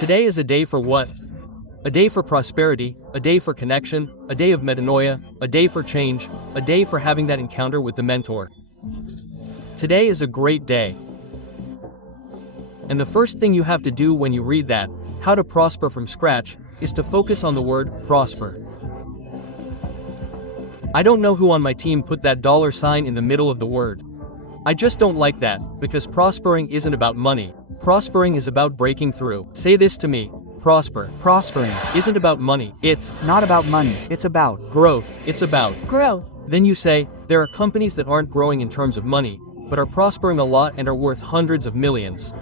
Today is a day for what? A day for prosperity, a day for connection, a day of metanoia, a day for change, a day for having that encounter with the mentor. Today is a great day. And the first thing you have to do when you read that, how to prosper from scratch, is to focus on the word prosper. I don't know who on my team put that $sign in the middle of the word. I just don't like that, because prospering isn't about money. Prospering is about breaking through. Say this to me. Prospering Isn't about money. It's not about money, it's about growth. It's about growth. Then you say, there are companies that aren't growing in terms of money, but are prospering a lot and are worth hundreds of millions.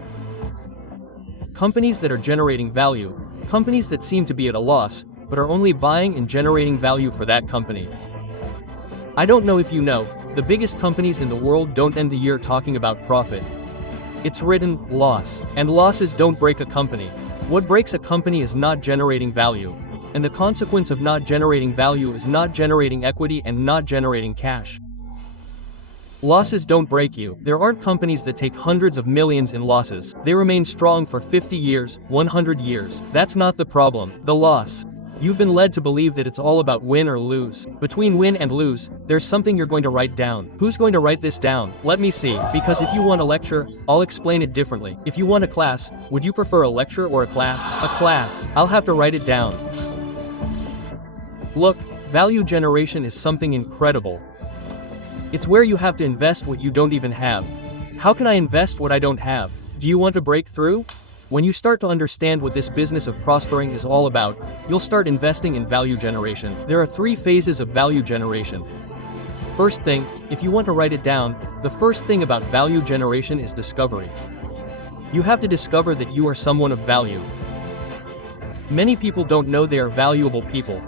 Companies that are generating value, companies that seem to be at a loss, but are only buying and generating value for that company. I don't know if you know, the biggest companies in the world don't end the year talking about profit. It's written, loss, and losses don't break a company. What breaks a company is not generating value, and the consequence of not generating value is not generating equity and not generating cash. Losses don't break you. There aren't companies that take hundreds of millions in losses. They remain strong for 50 years, 100 years. That's not the problem. The loss. You've been led to believe that it's all about win or lose. Between win and lose, there's something you're going to write down. Who's going to write this down? Let me see. Because if you want a lecture, I'll explain it differently. If you want a class, would you prefer a lecture or a class? A class. I'll have to write it down. Look, value generation is something incredible. It's where you have to invest what you don't even have. How can I invest what I don't have? Do you want to break through? When you start to understand what this business of prospering is all about, you'll start investing in value generation. There are 3 phases of value generation. First thing, if you want to write it down, the first thing about value generation is discovery. You have to discover that you are someone of value. Many people don't know they are valuable people.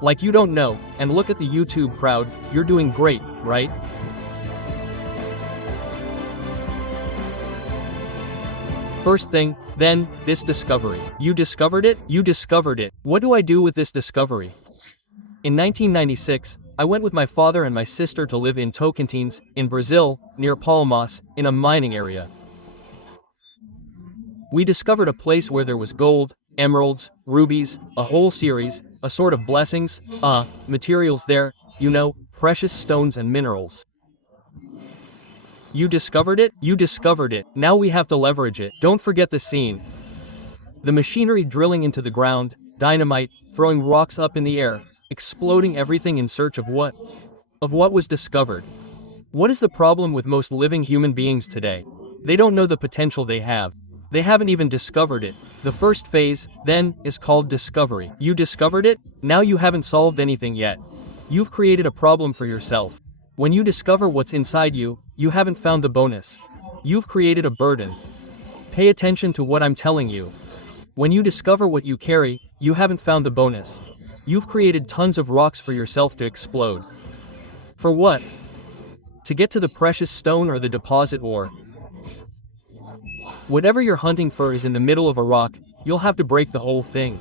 Like you don't know, and look at the YouTube crowd, you're doing great, right? First thing, then, this discovery. You discovered it? You discovered it. What do I do with this discovery? In 1996, I went with my father and my sister to live in Tocantins, in Brazil, near Palmas, in a mining area. We discovered a place where there was gold, emeralds, rubies, a whole series, a sort of blessings, materials there, you know, precious stones and minerals. You discovered it? You discovered it. Now we have to leverage it. Don't forget the scene. The machinery drilling into the ground, dynamite, throwing rocks up in the air, exploding everything in search of what? Of what was discovered. What is the problem with most living human beings today? They don't know the potential they have. They haven't even discovered it. The first phase, then, is called discovery. You discovered it? Now you haven't solved anything yet. You've created a problem for yourself. When you discover what's inside you, you haven't found the bonus. You've created a burden. Pay attention to what I'm telling you. When you discover what you carry, you haven't found the bonus. You've created tons of rocks for yourself to explode. For what? To get to the precious stone or the deposit ore. Whatever you're hunting for is in the middle of a rock, you'll have to break the whole thing.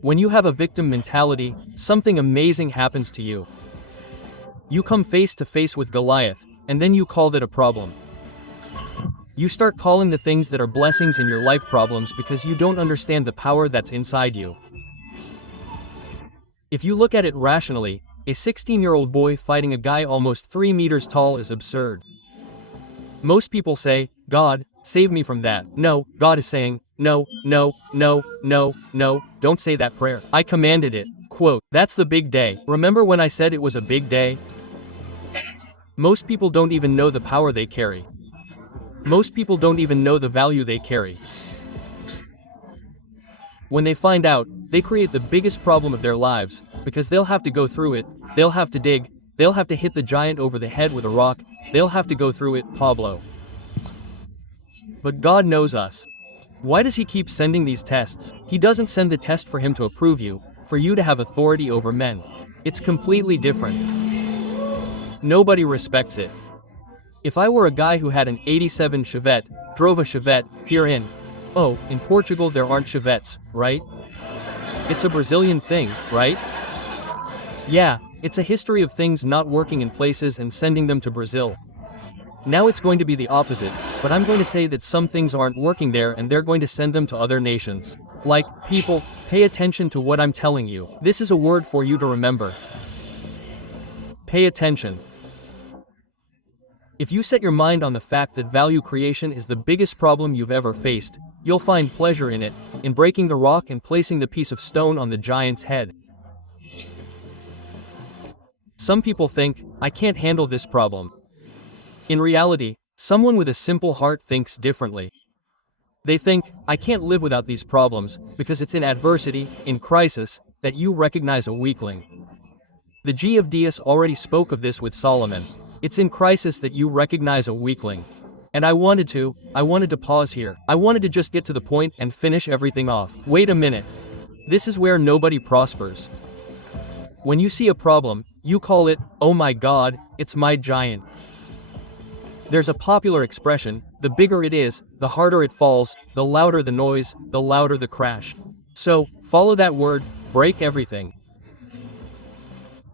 When you have a victim mentality, something amazing happens to you. You come face to face with Goliath, and then you call that a problem. You start calling the things that are blessings in your life problems because you don't understand the power that's inside you. If you look at it rationally, a 16-year-old boy fighting a guy almost 3 meters tall is absurd. Most people say, God, save me from that. No, God is saying, no, no, no, no, no, don't say that prayer. I commanded it. Quote, that's the big day. Remember when I said it was a big day? Most people don't even know the power they carry. Most people don't even know the value they carry. When they find out, they create the biggest problem of their lives, because they'll have to go through it, they'll have to dig, they'll have to hit the giant over the head with a rock, they'll have to go through it, Pablo. But God knows us. Why does He keep sending these tests? He doesn't send the test for Him to approve you, for you to have authority over men. It's completely different. Nobody respects it. If I were a guy who had an '87 Chevette, drove a Chevette, here in Portugal there aren't Chevettes, right? It's a Brazilian thing, right? Yeah, it's a history of things not working in places and sending them to Brazil. Now it's going to be the opposite. but I'm going to say that some things aren't working there and they're going to send them to other nations. Like, people, pay attention to what I'm telling you. This is a word for you to remember. Pay attention. If you set your mind on the fact that value creation is the biggest problem you've ever faced, you'll find pleasure in it, in breaking the rock and placing the piece of stone on the giant's head. Some people think, I can't handle this problem. In reality, someone with a simple heart thinks differently. They think, I can't live without these problems, because it's in adversity, in crisis, that you recognize a weakling. The G of Dias already spoke of this with Solomon. It's in crisis that you recognize a weakling. And I wanted to pause here. I wanted to just get to the point and finish everything off. Wait a minute. This is where nobody prospers. When you see a problem, you call it, oh my God, it's my giant. There's a popular expression, the bigger it is, the harder it falls, the louder the noise, the louder the crash. So, follow that word, break everything.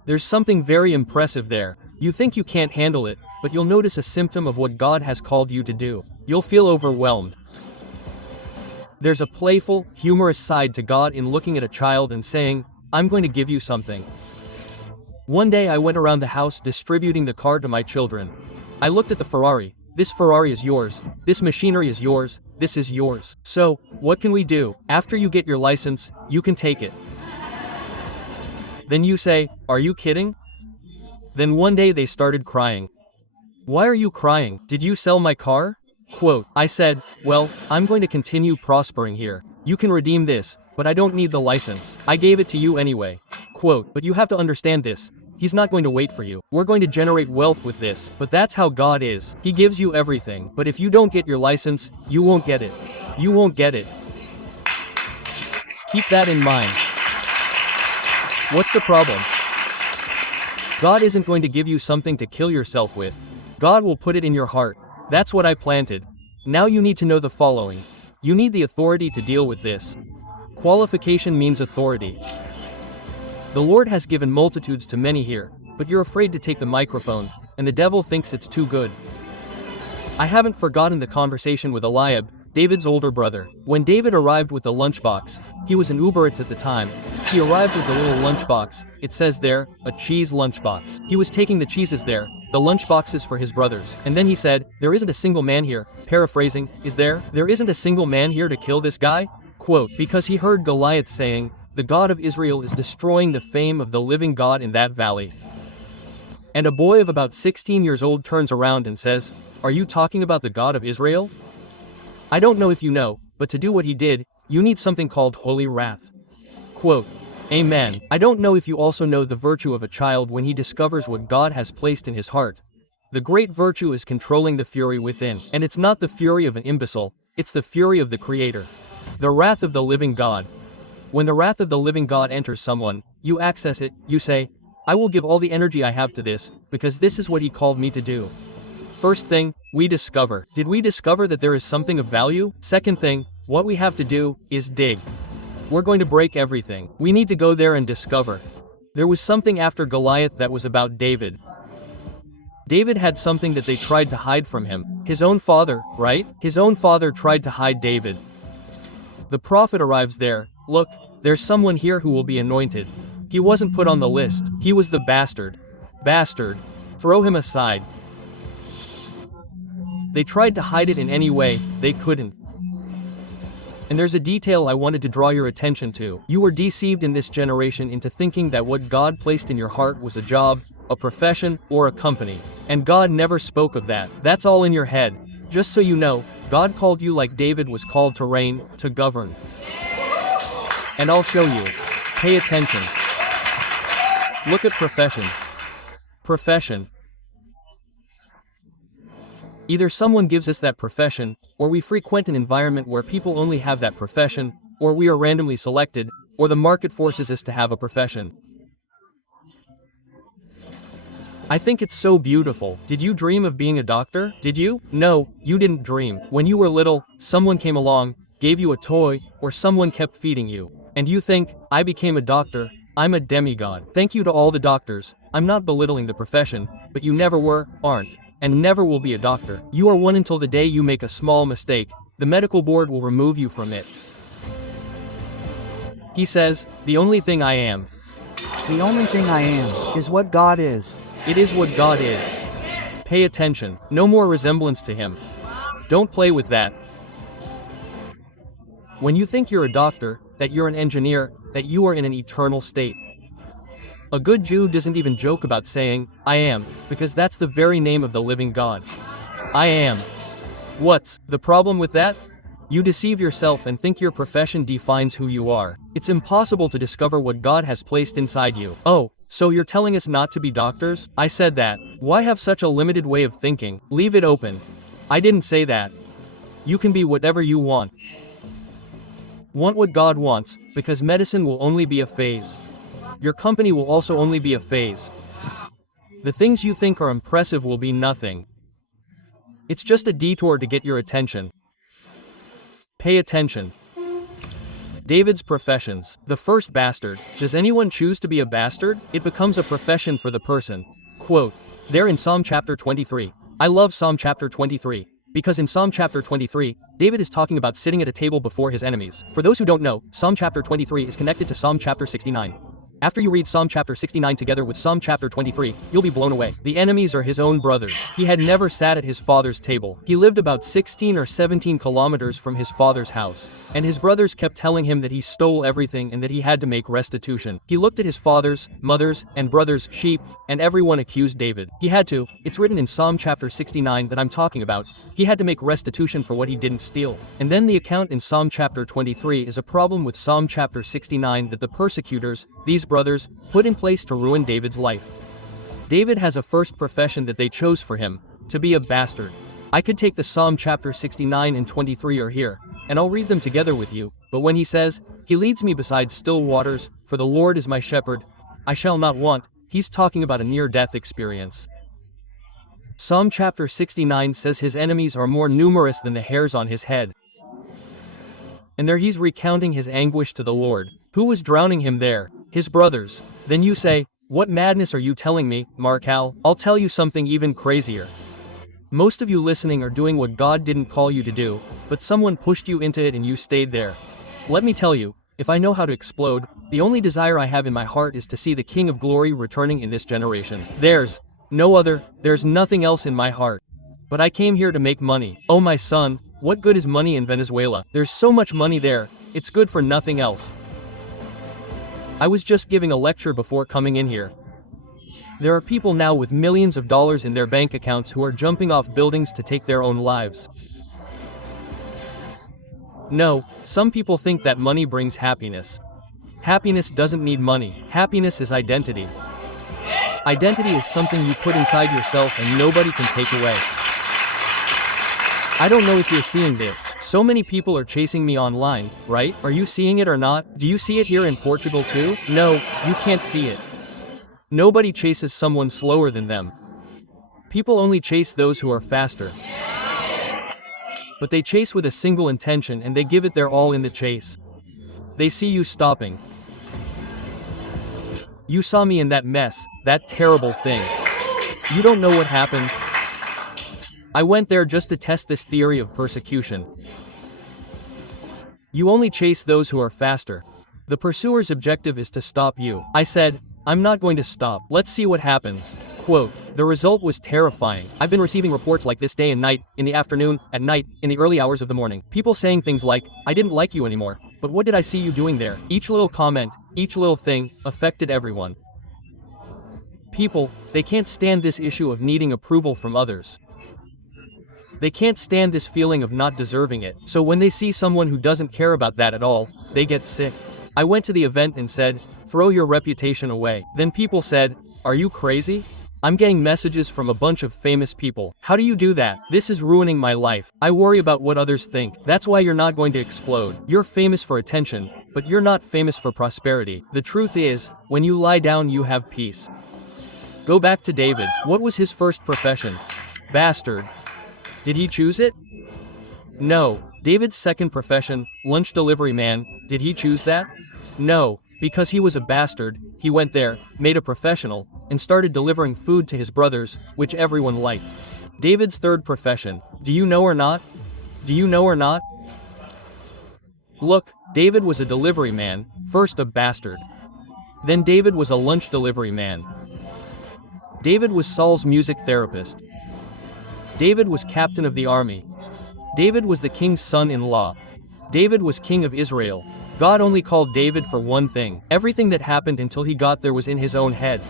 There's something very impressive there. You think you can't handle it, but you'll notice a symptom of what God has called you to do. You'll feel overwhelmed. There's a playful, humorous side to God in looking at a child and saying, I'm going to give you something. One day I went around the house distributing the car to my children. I looked at the Ferrari. This Ferrari is yours. This machinery is yours. This is yours. So, what can we do? After you get your license, you can take it. Then you say, are you kidding? Then one day they started crying. Why are you crying? Did you sell my car? Quote, I said, well, I'm going to continue prospering here. You can redeem this, but I don't need the license. I gave it to you anyway. Quote, but you have to understand this. He's not going to wait for you. We're going to generate wealth with this. But that's how God is. He gives you everything. But if you don't get your license, you won't get it. You won't get it. Keep that in mind. What's the problem? God isn't going to give you something to kill yourself with. God will put it in your heart. That's what I planted. Now you need to know the following. You need the authority to deal with this. Qualification means authority. The Lord has given multitudes to many here, but you're afraid to take the microphone, and the devil thinks it's too good. I haven't forgotten the conversation with Eliab, David's older brother. When David arrived with the lunchbox, he was in Uber Eats at the time. He arrived with the little lunchbox. It says there, a cheese lunchbox. He was taking the cheeses there, the lunchboxes for his brothers. And then he said, there isn't a single man here. Paraphrasing, is there? There isn't a single man here to kill this guy? Quote, because he heard Goliath saying, the God of Israel is destroying the fame of the living God in that valley. And a boy of about 16 years old turns around and says, are you talking about the God of Israel? I don't know if you know, but to do what he did, you need something called holy wrath. Quote, Amen. I don't know if you also know the virtue of a child when he discovers what God has placed in his heart. The great virtue is controlling the fury within, and it's not the fury of an imbecile, it's the fury of the Creator. The wrath of the living God. When the wrath of the living God enters someone, you access it, you say, I will give all the energy I have to this, because this is what he called me to do. First thing, we discover. Did we discover that there is something of value? Second thing, what we have to do is dig. We're going to break everything. We need to go there and discover. There was something after Goliath that was about David. David had something that they tried to hide from him. His own father, right? His own father tried to hide David. The prophet arrives there. Look, there's someone here who will be anointed. He wasn't put on the list. He was the bastard. Bastard. Throw him aside. They tried to hide it in any way, they couldn't. And there's a detail I wanted to draw your attention to. You were deceived in this generation into thinking that what God placed in your heart was a job, a profession, or a company. And God never spoke of that. That's all in your head. Just so you know, God called you like David was called to reign, to govern. And I'll show you. Pay attention. Look at professions. Profession. Either someone gives us that profession, or we frequent an environment where people only have that profession, or we are randomly selected, or the market forces us to have a profession. I think it's so beautiful. Did you dream of being a doctor? Did you? No, you didn't dream. When you were little, someone came along, gave you a toy, or someone kept feeding you. And you think, I became a doctor, I'm a demigod. Thank you to all the doctors. I'm not belittling the profession, but you never were, aren't. and never will be a doctor. You are one until the day you make a small mistake. The medical board will remove you from it. He says, the only thing I am. The only thing I am is what God is. It is what God is. Pay attention. No more resemblance to him. Don't play with that. When you think you're a doctor, that you're an engineer, that you are in an eternal state. A good Jew doesn't even joke about saying, I am, because that's the very name of the living God. I am. What's the problem with that? You deceive yourself and think your profession defines who you are. It's impossible to discover what God has placed inside you. Oh, so you're telling us not to be doctors? I said that. Why have such a limited way of thinking? Leave it open. I didn't say that. You can be whatever you want. Want what God wants, because medicine will only be a phase. Your company will also only be a phase. The things you think are impressive will be nothing. It's just a detour to get your attention. Pay attention. David's professions. The first bastard. Does anyone choose to be a bastard? It becomes a profession for the person. Quote, there in Psalm chapter 23. I love Psalm chapter 23. Because in Psalm chapter 23, David is talking about sitting at a table before his enemies. For those who don't know, Psalm chapter 23 is connected to Psalm chapter 69. After you read Psalm chapter 69 together with Psalm chapter 23, you'll be blown away. The enemies are his own brothers. He had never sat at his father's table. He lived about 16 or 17 kilometers from his father's house, and his brothers kept telling him that he stole everything and that he had to make restitution. He looked at his father's, mother's, and brothers' sheep, and everyone accused David. He had to. It's written in Psalm chapter 69 that I'm talking about. He had to make restitution for what he didn't steal. And then the account in Psalm chapter 23 is a problem with Psalm chapter 69 that the persecutors, these brothers, put in place to ruin David's life. David has a first profession that they chose for him, to be a bastard. I could take the Psalm chapter 69 and 23 are here, and I'll read them together with you, but when he says, he leads me beside still waters, for the Lord is my shepherd, I shall not want, he's talking about a near-death experience. Psalm chapter 69 says his enemies are more numerous than the hairs on his head. And there he's recounting his anguish to the Lord. Who was drowning him there? His brothers. Then you say, what madness are you telling me, Marçal? I'll tell you something even crazier. Most of you listening are doing what God didn't call you to do, but someone pushed you into it and you stayed there. Let me tell you, if I know how to explode, the only desire I have in my heart is to see the King of Glory returning in this generation. There's nothing else in my heart. But I came here to make money. Oh my son, what good is money in Venezuela? There's so much money there, it's good for nothing else. I was just giving a lecture before coming in here. There are people now with millions of dollars in their bank accounts who are jumping off buildings to take their own lives. No, some people think that money brings happiness. Happiness doesn't need money. Happiness is identity. Identity is something you put inside yourself and nobody can take away. I don't know if you're seeing this. So many people are chasing me online, right? Are you seeing it or not? Do you see it here in Portugal too? No, you can't see it. Nobody chases someone slower than them. People only chase those who are faster. But they chase with a single intention and they give it their all in the chase. They see you stopping. You saw me in that mess, that terrible thing. You don't know what happens. I went there just to test this theory of persecution. You only chase those who are faster. The pursuer's objective is to stop you. I said, I'm not going to stop. Let's see what happens. Quote, the result was terrifying. I've been receiving reports like this day and night, in the afternoon, at night, in the early hours of the morning. People saying things like, I didn't like you anymore, but what did I see you doing there? Each little comment, each little thing, affected everyone. People, they can't stand this issue of needing approval from others. They can't stand this feeling of not deserving it. So when they see someone who doesn't care about that at all, they get sick. I went to the event and said, throw your reputation away. Then people said, are you crazy? I'm getting messages from a bunch of famous people. How do you do that? This is ruining my life. I worry about what others think. That's why you're not going to explode. You're famous for attention, but you're not famous for prosperity. The truth is, when you lie down you have peace. Go back to David. What was his first profession? Bastard. Did he choose it? No. David's second profession, lunch delivery man, did he choose that? No. Because he was a bastard, he went there, made a professional, and started delivering food to his brothers, which everyone liked. David's third profession. Do you know or not? Do you know or not? Look, David was a delivery man, first a bastard. Then David was a lunch delivery man. David was Saul's music therapist. David was captain of the army. David was the king's son-in-law. David was king of Israel. God only called David for one thing. Everything that happened until he got there was in his own head.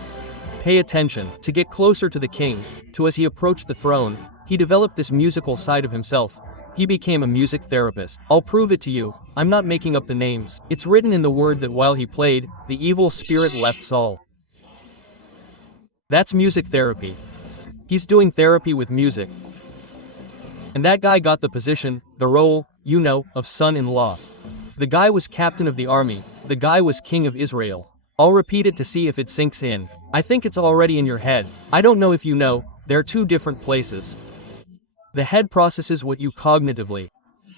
Pay attention. To get closer to the king, as he approached the throne, he developed this musical side of himself. He became a music therapist. I'll prove it to you. I'm not making up the names. It's written in the word that while he played, the evil spirit left Saul. That's music therapy. He's doing therapy with music. And that guy got the position, the role, of son-in-law. The guy was captain of the army. The guy was king of Israel. I'll repeat it to see if it sinks in. I think it's already in your head. I don't know if you know, they're two different places. The head processes what you cognitively.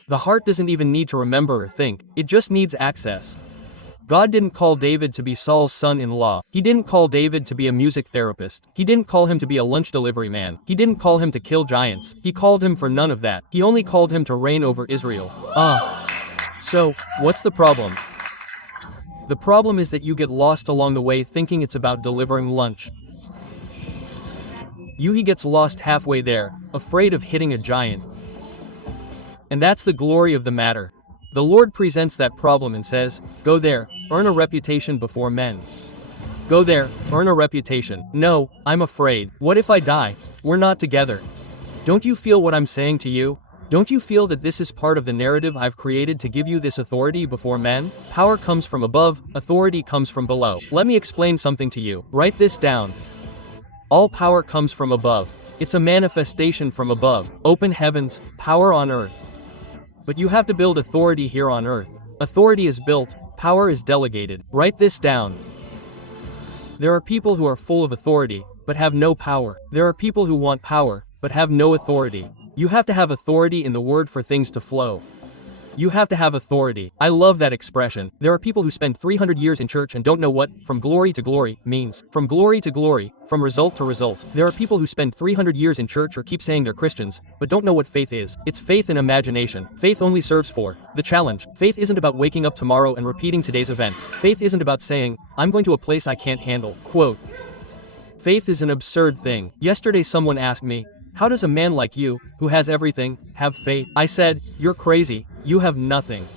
The heart doesn't even need to remember or think, it just needs access. God didn't call David to be Saul's son-in-law. He didn't call David to be a music therapist. He didn't call him to be a lunch delivery man. He didn't call him to kill giants. He called him for none of that. He only called him to reign over Israel. So, what's the problem? The problem is that you get lost along the way thinking it's about delivering lunch. He gets lost halfway there, afraid of hitting a giant. And that's the glory of the matter. The Lord presents that problem and says, go there, earn a reputation before men. Go there, earn a reputation. No, I'm afraid. What if I die? We're not together. Don't you feel what I'm saying to you? Don't you feel that this is part of the narrative I've created to give you this authority before men? Power comes from above, authority comes from below. Let me explain something to you. Write this down. All power comes from above. It's a manifestation from above. Open heavens, power on earth. But you have to build authority here on earth. Authority is built, power is delegated. Write this down. There are people who are full of authority, but have no power. There are people who want power, but have no authority. You have to have authority in the word for things to flow. You have to have authority. I love that expression. There are people who spend 300 years in church and don't know what from glory to glory means. From glory to glory, from result to result. There are people who spend 300 years in church or keep saying they're Christians, but don't know what faith is. It's faith in imagination. Faith only serves for the challenge. Faith isn't about waking up tomorrow and repeating today's events. Faith isn't about saying, I'm going to a place I can't handle. Quote. Faith is an absurd thing. Yesterday someone asked me, how does a man like you, who has everything, have faith? I said, you're crazy. You have nothing.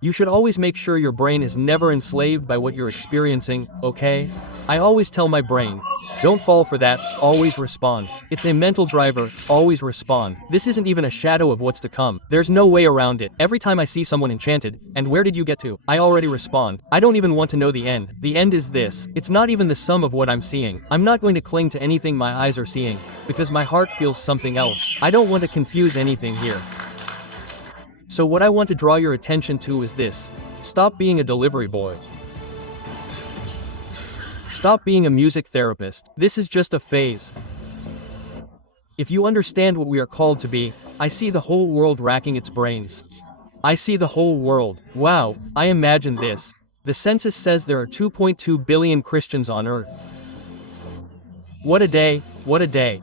You should always make sure your brain is never enslaved by what you're experiencing, okay? I always tell my brain, don't fall for that, always respond. It's a mental driver, always respond. This isn't even a shadow of what's to come. There's no way around it. Every time I see someone enchanted, and where did you get to? I already respond. I don't even want to know the end. The end is this. It's not even the sum of what I'm seeing. I'm not going to cling to anything my eyes are seeing, because my heart feels something else. I don't want to confuse anything here. So what I want to draw your attention to is this. Stop being a delivery boy. Stop being a music therapist. This is just a phase. If you understand what we are called to be, I see the whole world racking its brains. I see the whole world. Wow, I imagine this. The census says there are 2.2 billion Christians on earth. What a day, what a day.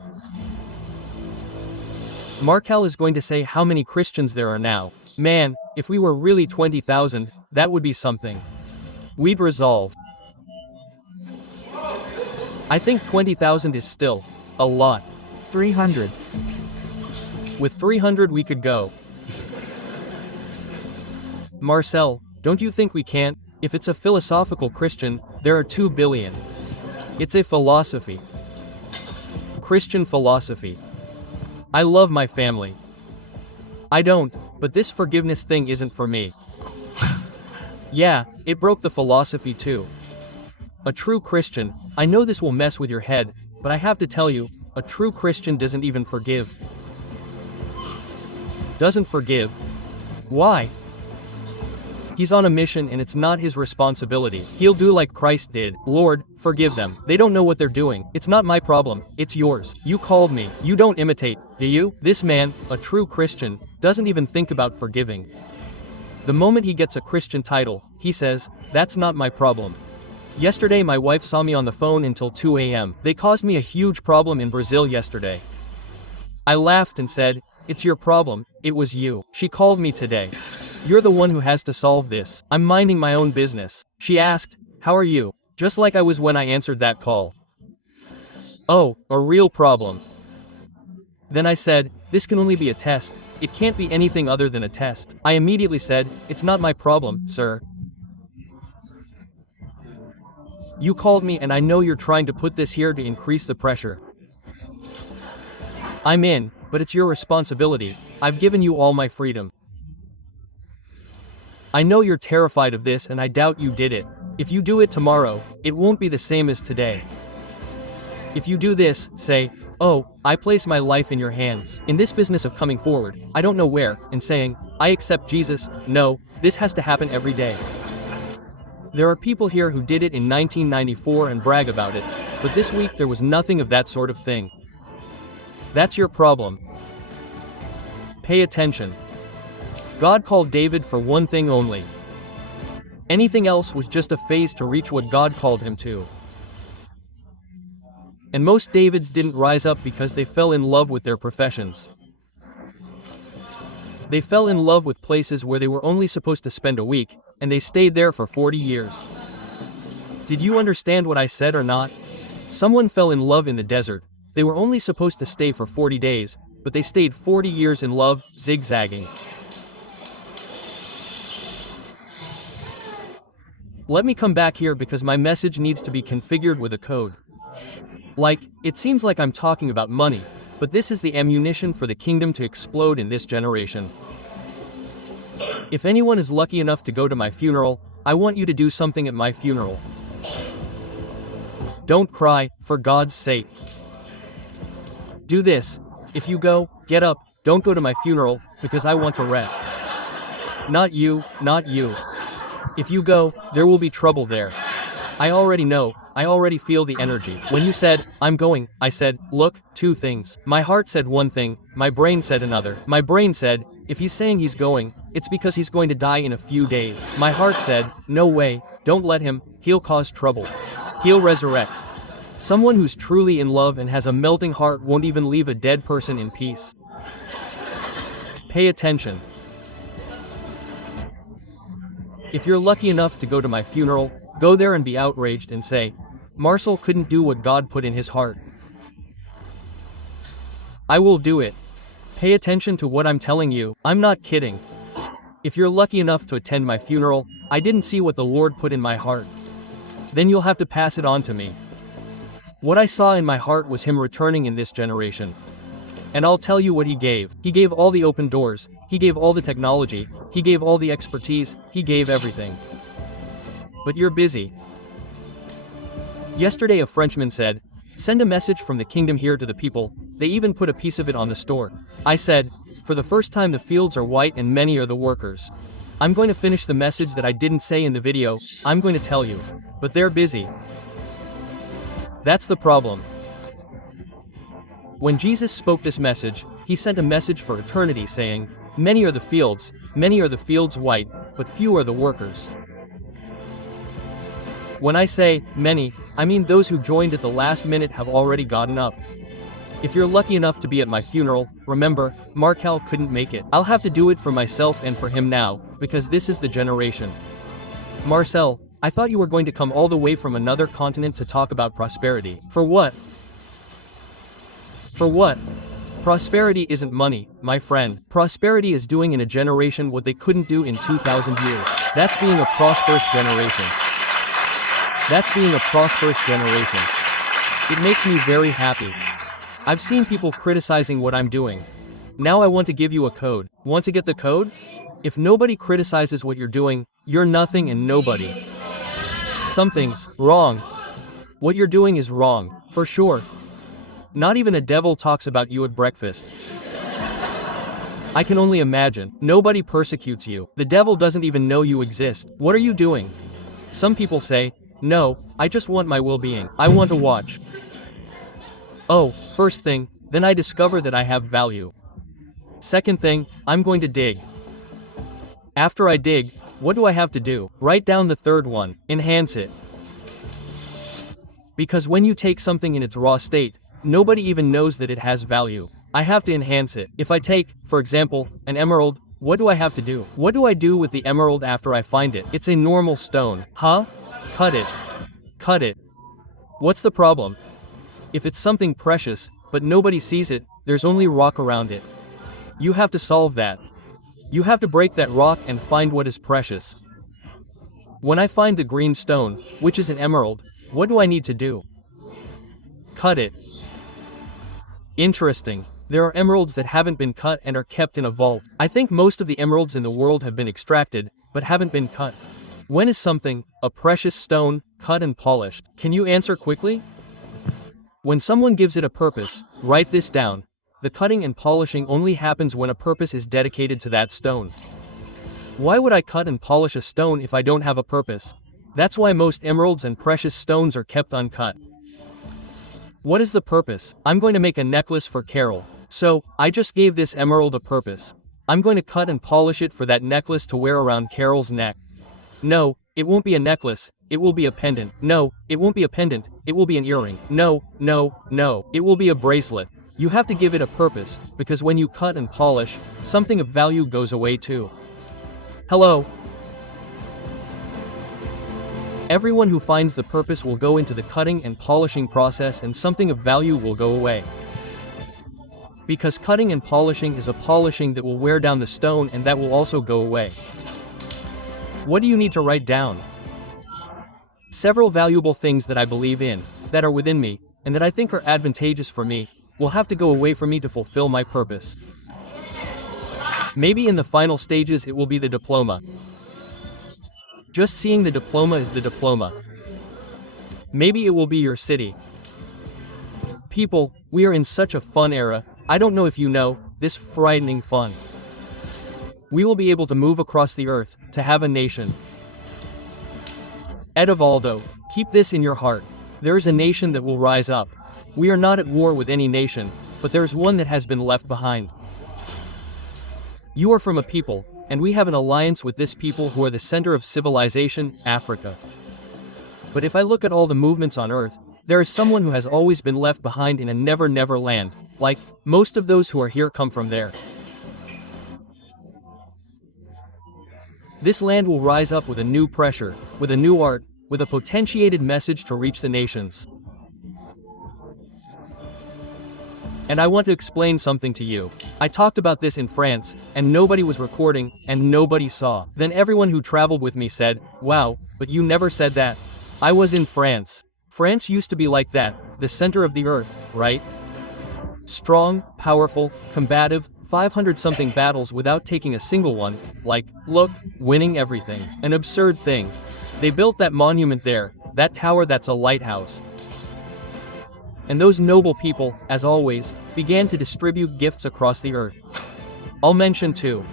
Markel is going to say how many Christians there are now. Man, if we were really 20,000, that would be something. We'd resolve. I think 20,000 is still a lot. 300. With 300 we could go. Marcel, don't you think we can't? If it's a philosophical Christian, there are 2 billion. It's a philosophy. Christian philosophy. I love my family. I don't, but this forgiveness thing isn't for me. Yeah, it broke the philosophy too. A true Christian, I know this will mess with your head, but I have to tell you, a true Christian doesn't even forgive. Doesn't forgive. Why? He's on a mission and it's not his responsibility. He'll do like Christ did. Lord, forgive them. They don't know what they're doing. It's not my problem. It's yours. You called me. You don't imitate, do you? This man, a true Christian, doesn't even think about forgiving. The moment he gets a Christian title, he says, that's not my problem. Yesterday my wife saw me on the phone until 2 a.m. They caused me a huge problem in Brazil yesterday. I laughed and said, "It's your problem, it was you." She called me today. "You're the one who has to solve this." I'm minding my own business. She asked, "How are you?" Just like I was when I answered that call. "Oh, a real problem." Then I said, "This can only be a test. It can't be anything other than a test." I immediately said, "It's not my problem, sir. You called me and I know you're trying to put this here to increase the pressure. I'm in, but it's your responsibility. I've given you all my freedom. I know you're terrified of this and I doubt you did it. If you do it tomorrow, it won't be the same as today. If you do this, say, 'Oh, I place my life in your hands.' In this business of coming forward, I don't know where, and saying, 'I accept Jesus.' No, this has to happen every day. There are people here who did it in 1994 and brag about it, but this week there was nothing of that sort of thing. That's your problem. Pay attention. God called David for one thing only. Anything else was just a phase to reach what God called him to. And most Davids didn't rise up because they fell in love with their professions. They fell in love with places where they were only supposed to spend a week, and they stayed there for 40 years. Did you understand what I said or not? Someone fell in love in the desert. They were only supposed to stay for 40 days, but they stayed 40 years in love, zigzagging. Let me come back here because my message needs to be configured with a code. It seems like I'm talking about money, but this is the ammunition for the kingdom to explode in this generation. If anyone is lucky enough to go to my funeral, I want you to do something at my funeral. Don't cry, for God's sake. Do this. If you go, get up, don't go to my funeral, because I want to rest. Not you, not you. If you go, there will be trouble there. I already know, I already feel the energy. When you said, "I'm going," I said, "Look, two things." My heart said one thing, my brain said another. My brain said, if he's saying he's going, it's because he's going to die in a few days. My heart said, no way, don't let him, he'll cause trouble. He'll resurrect. Someone who's truly in love and has a melting heart won't even leave a dead person in peace. Pay attention. If you're lucky enough to go to my funeral, go there and be outraged and say, Marçal couldn't do what God put in his heart. I will do it. Pay attention to what I'm telling you, I'm not kidding. If you're lucky enough to attend my funeral, I didn't see what the Lord put in my heart. Then you'll have to pass it on to me. What I saw in my heart was him returning in this generation. And I'll tell you what he gave. He gave all the open doors, he gave all the technology, he gave all the expertise, he gave everything. But you're busy. Yesterday a Frenchman said, send a message from the kingdom here to the people, they even put a piece of it on the store. I said, for the first time the fields are white and many are the workers. I'm going to finish the message that I didn't say in the video, I'm going to tell you. But they're busy. That's the problem. When Jesus spoke this message, he sent a message for eternity saying, many are the fields white, but few are the workers. When I say many, I mean those who joined at the last minute have already gotten up. If you're lucky enough to be at my funeral, remember, Marçal couldn't make it. I'll have to do it for myself and for him now, because this is the generation. Marçal, I thought you were going to come all the way from another continent to talk about prosperity. For what? For what? Prosperity isn't money, my friend. Prosperity is doing in a generation what they couldn't do in 2,000 years. That's being a prosperous generation. That's being a prosperous generation. It makes me very happy. I've seen people criticizing what I'm doing. Now I want to give you a code. Want to get the code? If nobody criticizes what you're doing, you're nothing and nobody. Something's wrong. What you're doing is wrong, for sure. Not even a devil talks about you at breakfast. I can only imagine. Nobody persecutes you. The devil doesn't even know you exist. What are you doing? Some people say, no, I just want my well-being. I want to watch. Oh, first thing, then I discover that I have value. Second thing, I'm going to dig. After I dig, what do I have to do? Write down the third one, enhance it. Because when you take something in its raw state, nobody even knows that it has value. I have to enhance it. If I take, for example, an emerald, what do I have to do? What do I do with the emerald after I find it? It's a normal stone. Huh? Cut it. Cut it. What's the problem? If it's something precious, but nobody sees it, there's only rock around it. You have to solve that. You have to break that rock and find what is precious. When I find the green stone, which is an emerald, what do I need to do? Cut it. Interesting. There are emeralds that haven't been cut and are kept in a vault. I think most of the emeralds in the world have been extracted, but haven't been cut. When is something, a precious stone, cut and polished? Can you answer quickly? When someone gives it a purpose, write this down. The cutting and polishing only happens when a purpose is dedicated to that stone. Why would I cut and polish a stone if I don't have a purpose? That's why most emeralds and precious stones are kept uncut. What is the purpose? I'm going to make a necklace for Carol. So, I just gave this emerald a purpose. I'm going to cut and polish it for that necklace to wear around Carol's neck. No, it won't be a necklace, it will be a pendant. No, it won't be a pendant, it will be an earring. No, no, no, it will be a bracelet. You have to give it a purpose, because when you cut and polish, something of value goes away too. Hello. Everyone who finds the purpose will go into the cutting and polishing process and something of value will go away. Because cutting and polishing is a polishing that will wear down the stone and that will also go away. What do you need to write down? Several valuable things that I believe in, that are within me, and that I think are advantageous for me, will have to go away for me to fulfill my purpose. Maybe in the final stages it will be the diploma. Just seeing the diploma is the diploma. Maybe it will be your city. People, we are in such a fun era. I don't know if you know, this frightening fun. We will be able to move across the earth, to have a nation. Edivaldo, keep this in your heart. There is a nation that will rise up. We are not at war with any nation, but there is one that has been left behind. You are from a people, and we have an alliance with this people who are the center of civilization, Africa. But if I look at all the movements on earth, there is someone who has always been left behind in a never-never land, like, most of those who are here come from there. This land will rise up with a new pressure, with a new art, with a potentiated message to reach the nations. And I want to explain something to you. I talked about this in France, and nobody was recording, and nobody saw. Then everyone who traveled with me said, "Wow, but you never said that." I was in France. France used to be like that, the center of the earth, right? Strong, powerful, combative, 500-something battles without taking a single one, like, look, winning everything. An absurd thing. They built that monument there, that tower that's a lighthouse. And those noble people, as always, began to distribute gifts across the earth. I'll mention two.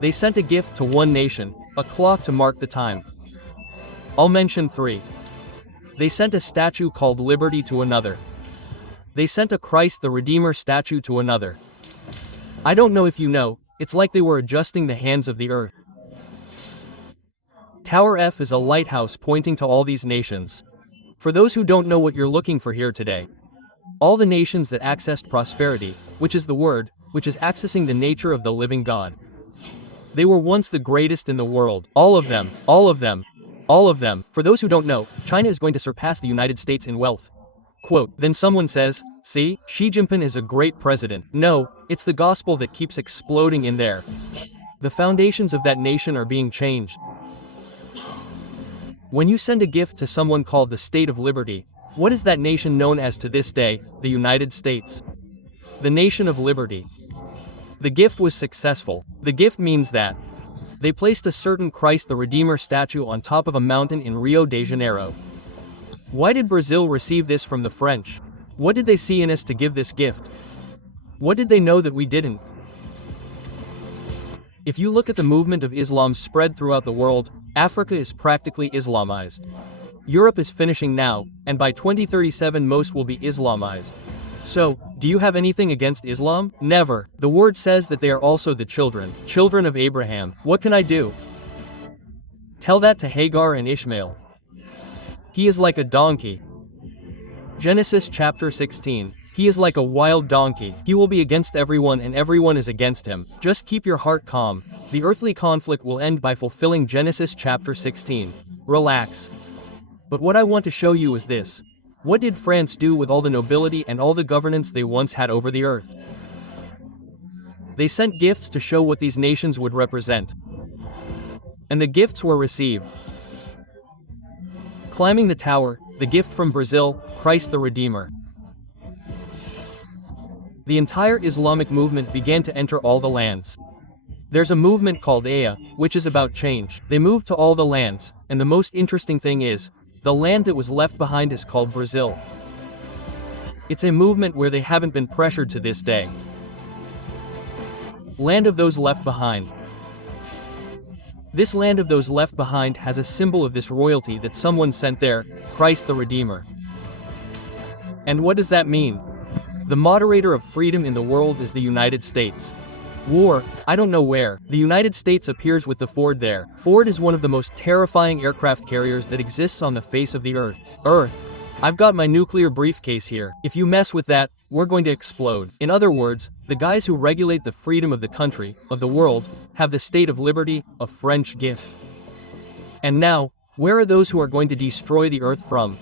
They sent a gift to one nation, a clock to mark the time. I'll mention three. They sent a statue called Liberty to another. They sent a Christ the Redeemer statue to another. I don't know if you know, it's like they were adjusting the hands of the earth. Tower F is a lighthouse pointing to all these nations. For those who don't know what you're looking for here today, all the nations that accessed prosperity, which is the word, which is accessing the nature of the living God. They were once the greatest in the world. All of them, all of them, all of them. For those who don't know, China is going to surpass the United States in wealth. Quote, then someone says, see, Xi Jinping is a great president. No, it's the gospel that keeps exploding in there. The foundations of that nation are being changed. When you send a gift to someone called the State of Liberty, what is that nation known as to this day? The United States. The nation of liberty. The gift was successful. The gift means that they placed a certain Christ the Redeemer statue on top of a mountain in Rio de Janeiro. Why did Brazil receive this from the French? What did they see in us to give this gift? What did they know that we didn't? If you look at the movement of Islam spread throughout the world, Africa is practically Islamized. Europe is finishing now, and by 2037 most will be Islamized. So, do you have anything against Islam? Never. The word says that they are also the children of Abraham. What can I do? Tell that to Hagar and Ishmael. He is like a donkey. Genesis chapter 16. He is like a wild donkey. He will be against everyone and everyone is against him. Just keep your heart calm. The earthly conflict will end by fulfilling Genesis chapter 16. Relax. But what I want to show you is this. What did France do with all the nobility and all the governance they once had over the earth? They sent gifts to show what these nations would represent. And the gifts were received. Climbing the tower, the gift from Brazil, Christ the Redeemer. The entire Islamic movement began to enter all the lands. There's a movement called Aya, which is about change. They moved to all the lands, and the most interesting thing is, the land that was left behind is called Brazil. It's a movement where they haven't been pressured to this day. Land of those left behind. This land of those left behind has a symbol of this royalty that someone sent there, Christ the Redeemer. And what does that mean? The moderator of freedom in the world is the United States. War, I don't know where. The United States appears with the Ford there. Ford is one of the most terrifying aircraft carriers that exists on the face of the earth. I've got my nuclear briefcase here. If you mess with that, we're going to explode. In other words, the guys who regulate the freedom of the country, of the world, have the state of liberty, a French gift. And now, where are those who are going to destroy the earth from?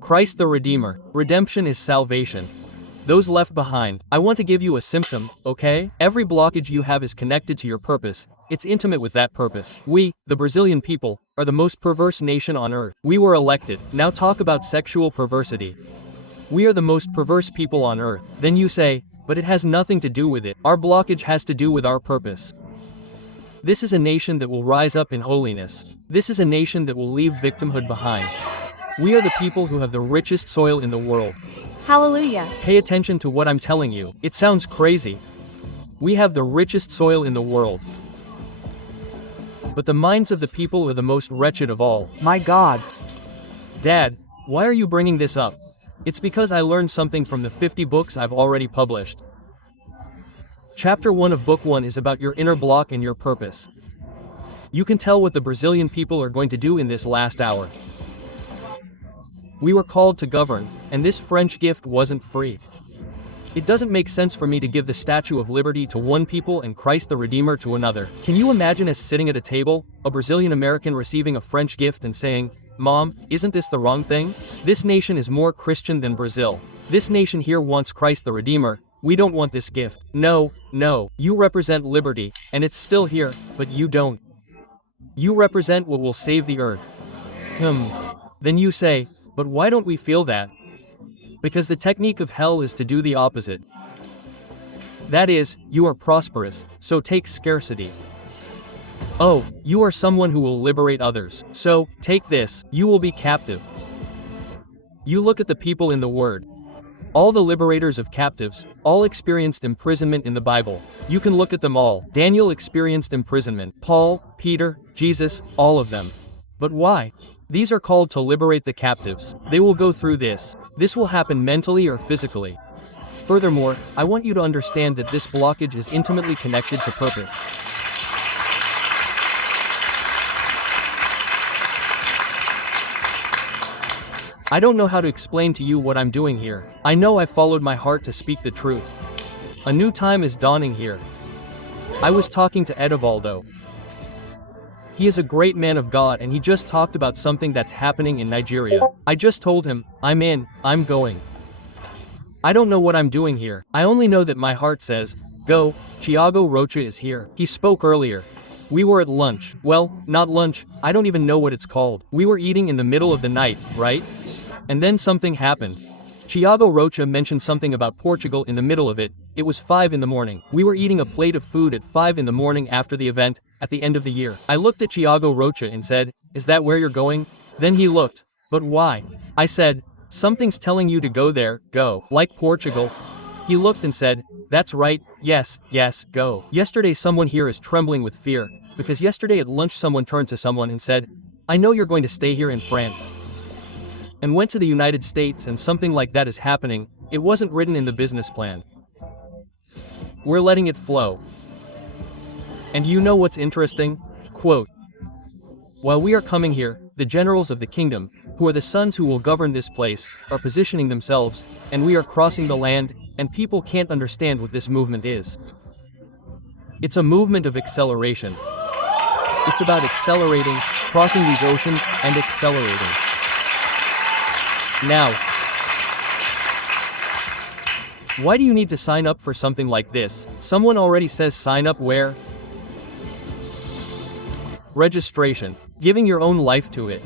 Christ the Redeemer. Redemption is salvation. Those left behind. I want to give you a symptom, okay? Every blockage you have is connected to your purpose. It's intimate with that purpose. We, the Brazilian people, are the most perverse nation on earth. We were elected. Now talk about sexual perversity. We are the most perverse people on earth. Then you say, but it has nothing to do with it. Our blockage has to do with our purpose. This is a nation that will rise up in holiness. This is a nation that will leave victimhood behind. We are the people who have the richest soil in the world. Hallelujah. Pay attention to what I'm telling you. It sounds crazy. We have the richest soil in the world. But the minds of the people are the most wretched of all. My God. Dad, why are you bringing this up? It's because I learned something from the 50 books I've already published. Chapter 1 of Book 1 is about your inner block and your purpose. You can tell what the Brazilian people are going to do in this last hour. We were called to govern, and this French gift wasn't free. It doesn't make sense for me to give the Statue of Liberty to one people and Christ the Redeemer to another. Can you imagine us sitting at a table, a Brazilian American receiving a French gift and saying, "Mom, isn't this the wrong thing? This nation is more Christian than Brazil. This nation here wants Christ the Redeemer. We don't want this gift." No, you represent liberty, and it's still here, but you don't. You represent what will save the earth. Then you say, but why don't we feel that? Because the technique of hell is to do the opposite. That is, you are prosperous, so take scarcity. Oh, you are someone who will liberate others, so, take this, you will be captive. You look at the people in the Word. All the liberators of captives, all experienced imprisonment in the Bible. You can look at them all. Daniel experienced imprisonment. Paul, Peter, Jesus, all of them. But why? These are called to liberate the captives. They will go through this. This will happen mentally or physically. Furthermore, I want you to understand that this blockage is intimately connected to purpose. I don't know how to explain to you what I'm doing here. I know I followed my heart to speak the truth. A new time is dawning here. I was talking to Edivaldo. He is a great man of God and he just talked about something that's happening in Nigeria. I just told him, I'm going. I don't know what I'm doing here. I only know that my heart says, go, Thiago Rocha is here. He spoke earlier. We were at lunch. Well, not lunch, I don't even know what it's called. We were eating in the middle of the night, right? And then something happened. Thiago Rocha mentioned something about Portugal in the middle of it. It was 5 in the morning. We were eating a plate of food at 5 in the morning after the event, at the end of the year. I looked at Thiago Rocha and said, is that where you're going? Then he looked. But why? I said, something's telling you to go there, go. Like Portugal. He looked and said, that's right, yes, go. Yesterday someone here is trembling with fear, because yesterday at lunch someone turned to someone and said, I know you're going to stay here in France. And went to the United States and something like that is happening. It wasn't written in the business plan. We're letting it flow. And you know what's interesting? Quote, while we are coming here, the generals of the kingdom, who are the sons who will govern this place, are positioning themselves, and we are crossing the land, and people can't understand what this movement is. It's a movement of acceleration. It's about accelerating, crossing these oceans, and accelerating. Now, why do you need to sign up for something like this? Someone already says sign up where? Registration. Giving your own life to it.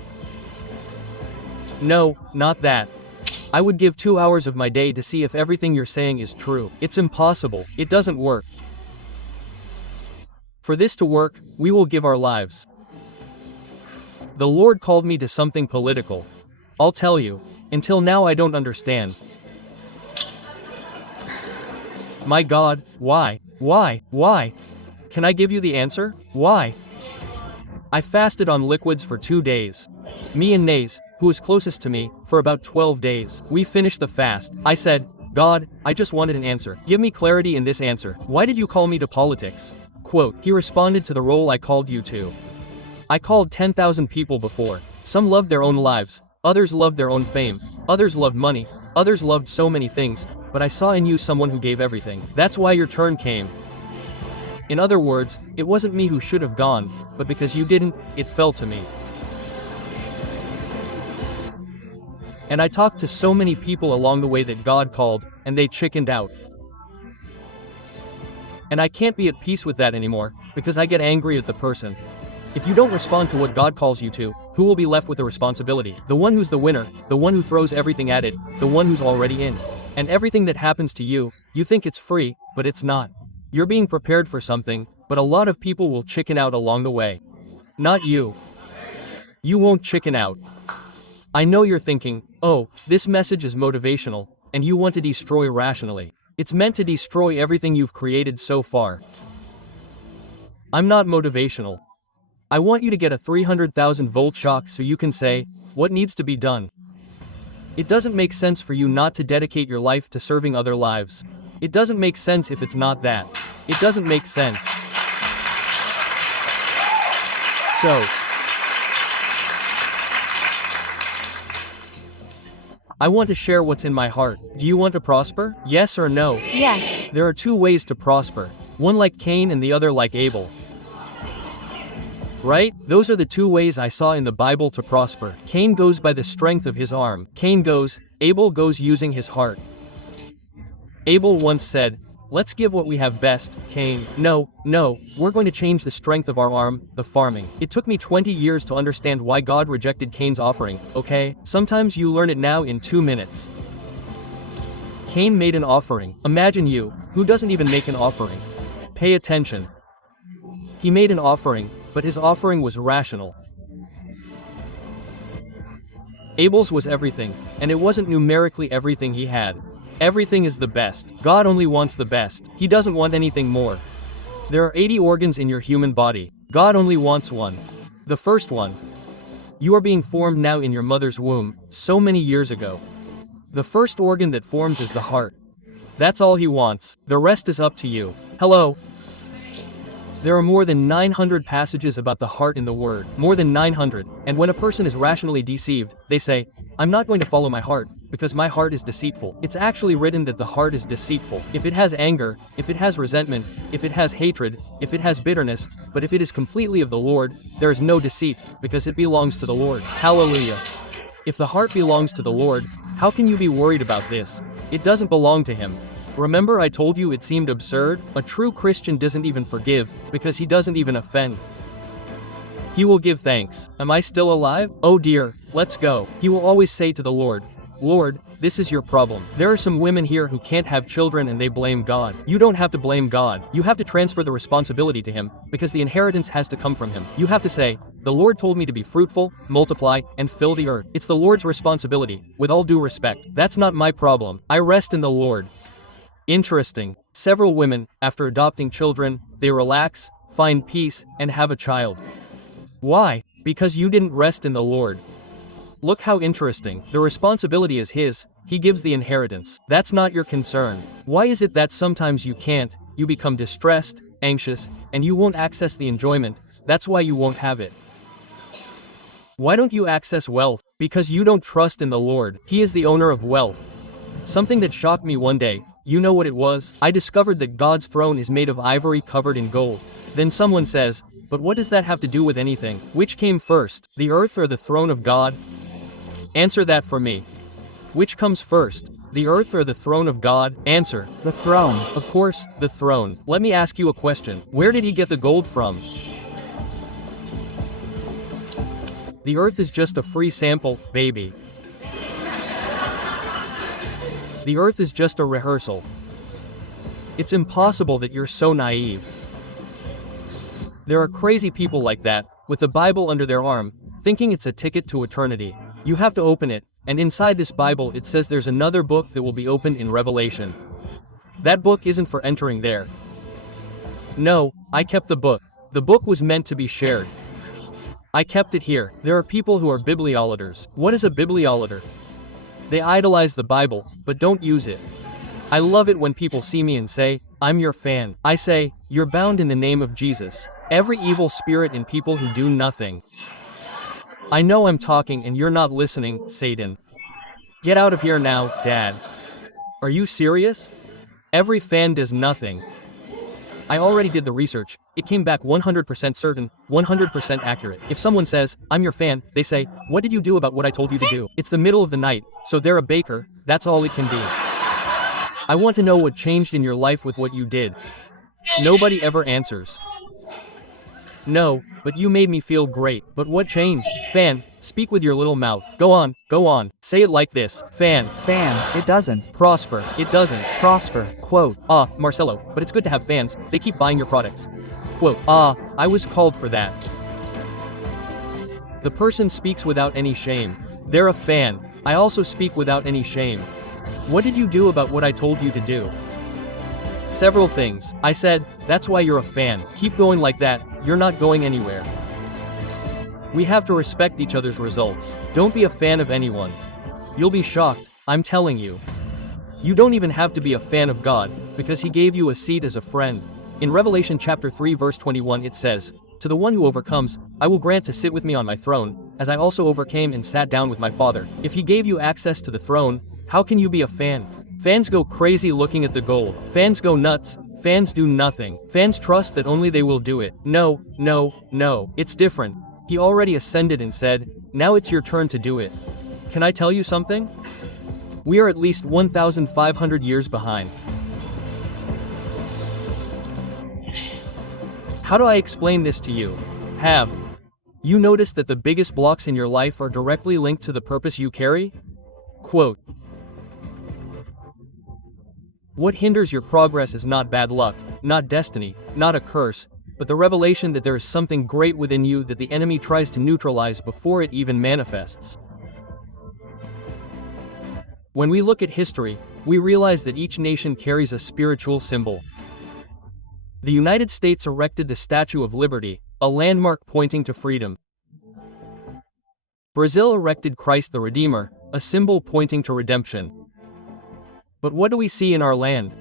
No, not that. I would give 2 hours of my day to see if everything you're saying is true. It's impossible. It doesn't work. For this to work, we will give our lives. The Lord called me to something political. I'll tell you. Until now I don't understand. My God, why? Why? Can I give you the answer? Why? I fasted on liquids for 2 days. Me and Nays, who was closest to me, for about 12 days. We finished the fast. I said, God, I just wanted an answer. Give me clarity in this answer. Why did you call me to politics? Quote, he responded to the role I called you to. I called 10,000 people before. Some loved their own lives. Others loved their own fame. Others loved money. Others loved so many things. But I saw in you someone who gave everything. That's why your turn came. In other words, it wasn't me who should have gone, but because you didn't, it fell to me. And I talked to so many people along the way that God called, and they chickened out. And I can't be at peace with that anymore, because I get angry at the person. If you don't respond to what God calls you to, who will be left with the responsibility? The one who's the winner, the one who throws everything at it, the one who's already in. And everything that happens to you, you think it's free, but it's not. You're being prepared for something, but a lot of people will chicken out along the way. Not you. You won't chicken out. I know you're thinking, oh, this message is motivational, and you want to destroy rationally. It's meant to destroy everything you've created so far. I'm not motivational. I want you to get a 300,000 volt shock so you can say, what needs to be done? It doesn't make sense for you not to dedicate your life to serving other lives. It doesn't make sense if it's not that. It doesn't make sense. So, I want to share what's in my heart. Do you want to prosper? Yes or no? Yes. There are 2 ways to prosper. One like Cain and the other like Abel. Right? Those are the 2 ways I saw in the Bible to prosper. Cain goes by the strength of his arm. Cain goes, Abel goes using his heart. Abel once said, let's give what we have best. Cain, no, we're going to change the strength of our arm, the farming. It took me 20 years to understand why God rejected Cain's offering, okay? Sometimes you learn it now in 2 minutes. Cain made an offering. Imagine you, who doesn't even make an offering. Pay attention. He made an offering, but his offering was rational. Abel's was everything, and it wasn't numerically everything he had. Everything is the best. God only wants the best. He doesn't want anything more. There are 80 organs in your human body. God only wants one. The first one. You are being formed now in your mother's womb, so many years ago. The first organ that forms is the heart. That's all he wants. The rest is up to you. Hello? There are more than 900 passages about the heart in the Word. More than 900. And when a person is rationally deceived, they say, I'm not going to follow my heart, because my heart is deceitful. It's actually written that the heart is deceitful. If it has anger, if it has resentment, if it has hatred, if it has bitterness, but if it is completely of the Lord, there is no deceit, because it belongs to the Lord. Hallelujah. If the heart belongs to the Lord, how can you be worried about this? It doesn't belong to Him. Remember I told you it seemed absurd? A true Christian doesn't even forgive, because he doesn't even offend. He will give thanks. Am I still alive? Oh dear, let's go. He will always say to the Lord, Lord, this is your problem. There are some women here who can't have children and they blame God. You don't have to blame God. You have to transfer the responsibility to Him, because the inheritance has to come from Him. You have to say, the Lord told me to be fruitful, multiply, and fill the earth. It's the Lord's responsibility, with all due respect. That's not my problem. I rest in the Lord. Interesting. Several women, after adopting children, they relax, find peace, and have a child. Why? Because you didn't rest in the Lord. Look how interesting. The responsibility is His. He gives the inheritance. That's not your concern. Why is it that sometimes you can't, you become distressed, anxious, and you won't access the enjoyment? That's why you won't have it. Why don't you access wealth? Because you don't trust in the Lord. He is the owner of wealth. Something that shocked me one day, you know what it was? I discovered that God's throne is made of ivory covered in gold. Then someone says, but what does that have to do with anything? Which came first, the earth or the throne of God? Answer that for me. Which comes first, the earth or the throne of God? Answer. The throne. Of course, the throne. Let me ask you a question. Where did he get the gold from? The earth is just a free sample, baby. The earth is just a rehearsal. It's impossible that you're so naive. There are crazy people like that, with the Bible under their arm, thinking it's a ticket to eternity. You have to open it, and inside this Bible it says there's another book that will be opened in Revelation. That book isn't for entering there. No, I kept the book. The book was meant to be shared. I kept it here. There are people who are bibliolaters. What is a bibliolater? They idolize the Bible, but don't use it. I love it when people see me and say, I'm your fan. I say, you're bound in the name of Jesus. Every evil spirit in people who do nothing. I know I'm talking and you're not listening, Satan. Get out of here now, Dad. Are you serious? Every fan does nothing. I already did the research. It came back 100% certain, 100% accurate. If someone says, I'm your fan, they say, what did you do about what I told you to do? It's the middle of the night, so they're a baker, that's all it can be. I want to know what changed in your life with what you did. Nobody ever answers. No, but you made me feel great. But what changed? Fan, speak with your little mouth. Go on. Say it like this. Fan. Fan, it doesn't. Prosper, it doesn't. Prosper, quote. Marcelo, but it's good to have fans. They keep buying your products. Quote, I was called for that. The person speaks without any shame. They're a fan. I also speak without any shame. What did you do about what I told you to do? Several things. I said, that's why you're a fan. Keep going like that, you're not going anywhere. We have to respect each other's results. Don't be a fan of anyone. You'll be shocked, I'm telling you. You don't even have to be a fan of God, because he gave you a seat as a friend. In Revelation chapter 3 verse 21 it says, to the one who overcomes, I will grant to sit with me on my throne, as I also overcame and sat down with my Father. If he gave you access to the throne, how can you be a fan? Fans go crazy looking at the gold. Fans go nuts. Fans do nothing. Fans trust that only they will do it. No. It's different. He already ascended and said, now it's your turn to do it. Can I tell you something? We are at least 1,500 years behind. How do I explain this to you? Have you noticed that the biggest blocks in your life are directly linked to the purpose you carry? Quote, what hinders your progress is not bad luck, not destiny, not a curse, but the revelation that there is something great within you that the enemy tries to neutralize before it even manifests. When we look at history, we realize that each nation carries a spiritual symbol. The United States erected the Statue of Liberty, a landmark pointing to freedom. Brazil erected Christ the Redeemer, a symbol pointing to redemption. But what do we see in our land?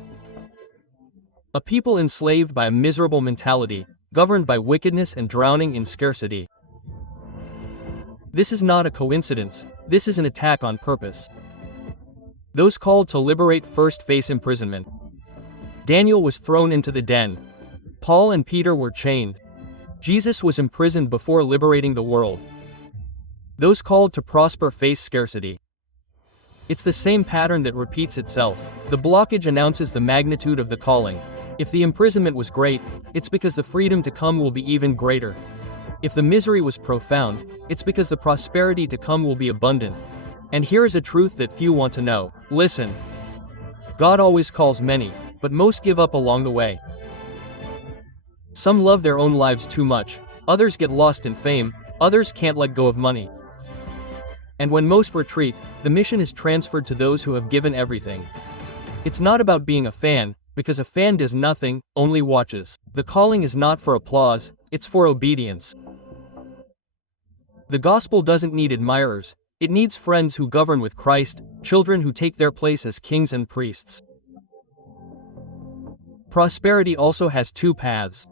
A people enslaved by a miserable mentality, governed by wickedness and drowning in scarcity. This is not a coincidence, this is an attack on purpose. Those called to liberate first face imprisonment. Daniel was thrown into the den. Paul and Peter were chained. Jesus was imprisoned before liberating the world. Those called to prosper face scarcity. It's the same pattern that repeats itself. The blockage announces the magnitude of the calling. If the imprisonment was great, it's because the freedom to come will be even greater. If the misery was profound, it's because the prosperity to come will be abundant. And here is a truth that few want to know. Listen. God always calls many, but most give up along the way. Some love their own lives too much, others get lost in fame, others can't let go of money. And when most retreat, the mission is transferred to those who have given everything. It's not about being a fan, because a fan does nothing, only watches. The calling is not for applause, it's for obedience. The gospel doesn't need admirers, it needs friends who govern with Christ, children who take their place as kings and priests. Prosperity also has two paths.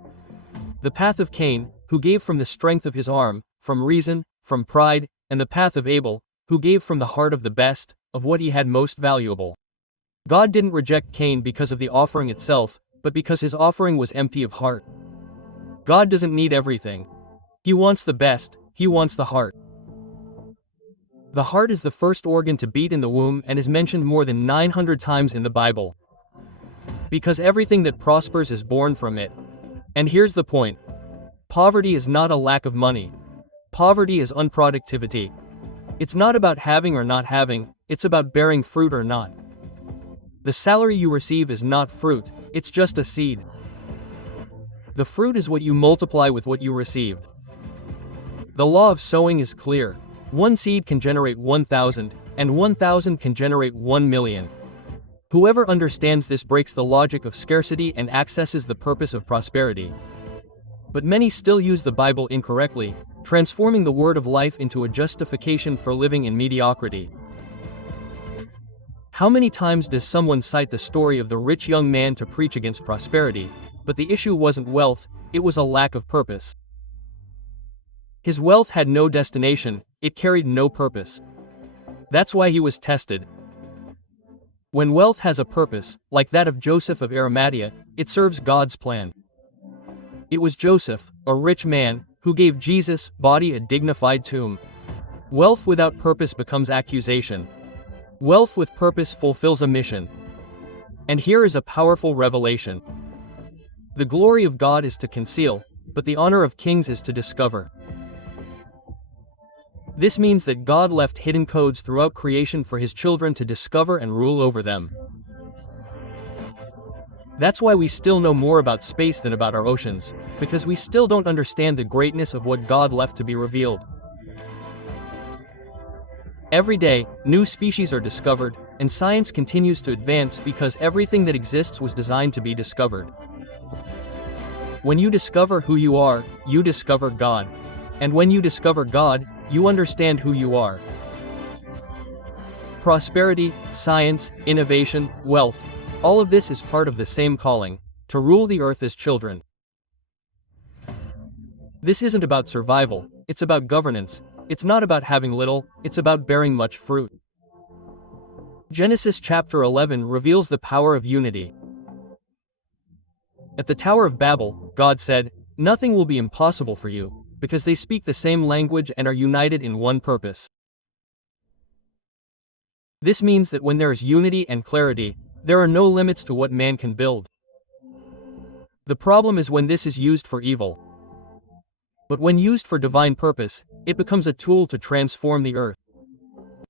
The path of Cain, who gave from the strength of his arm, from reason, from pride, and the path of Abel, who gave from the heart of the best, of what he had most valuable. God didn't reject Cain because of the offering itself, but because his offering was empty of heart. God doesn't need everything. He wants the best, he wants the heart. The heart is the first organ to beat in the womb and is mentioned more than 900 times in the Bible. Because everything that prospers is born from it. And here's the point. Poverty is not a lack of money. Poverty is unproductivity. It's not about having or not having, it's about bearing fruit or not. The salary you receive is not fruit, it's just a seed. The fruit is what you multiply with what you received. The law of sowing is clear. One seed can generate 1,000, and 1,000 can generate 1,000,000. Whoever understands this breaks the logic of scarcity and accesses the purpose of prosperity. But many still use the Bible incorrectly, transforming the word of life into a justification for living in mediocrity. How many times does someone cite the story of the rich young man to preach against prosperity, but the issue wasn't wealth, it was a lack of purpose. His wealth had no destination, it carried no purpose. That's why he was tested. When wealth has a purpose, like that of Joseph of Arimathea, it serves God's plan. It was Joseph, a rich man, who gave Jesus' body a dignified tomb. Wealth without purpose becomes accusation. Wealth with purpose fulfills a mission. And here is a powerful revelation. The glory of God is to conceal, but the honor of kings is to discover. This means that God left hidden codes throughout creation for his children to discover and rule over them. That's why we still know more about space than about our oceans, because we still don't understand the greatness of what God left to be revealed. Every day, new species are discovered, and science continues to advance because everything that exists was designed to be discovered. When you discover who you are, you discover God. And when you discover God, you understand who you are. Prosperity, science, innovation, wealth, all of this is part of the same calling, to rule the earth as children. This isn't about survival, it's about governance. It's not about having little, it's about bearing much fruit. Genesis chapter 11 reveals the power of unity. At the Tower of Babel, God said, "Nothing will be impossible for you, because they speak the same language and are united in one purpose." This means that when there is unity and clarity, there are no limits to what man can build. The problem is when this is used for evil. But when used for divine purpose, it becomes a tool to transform the earth.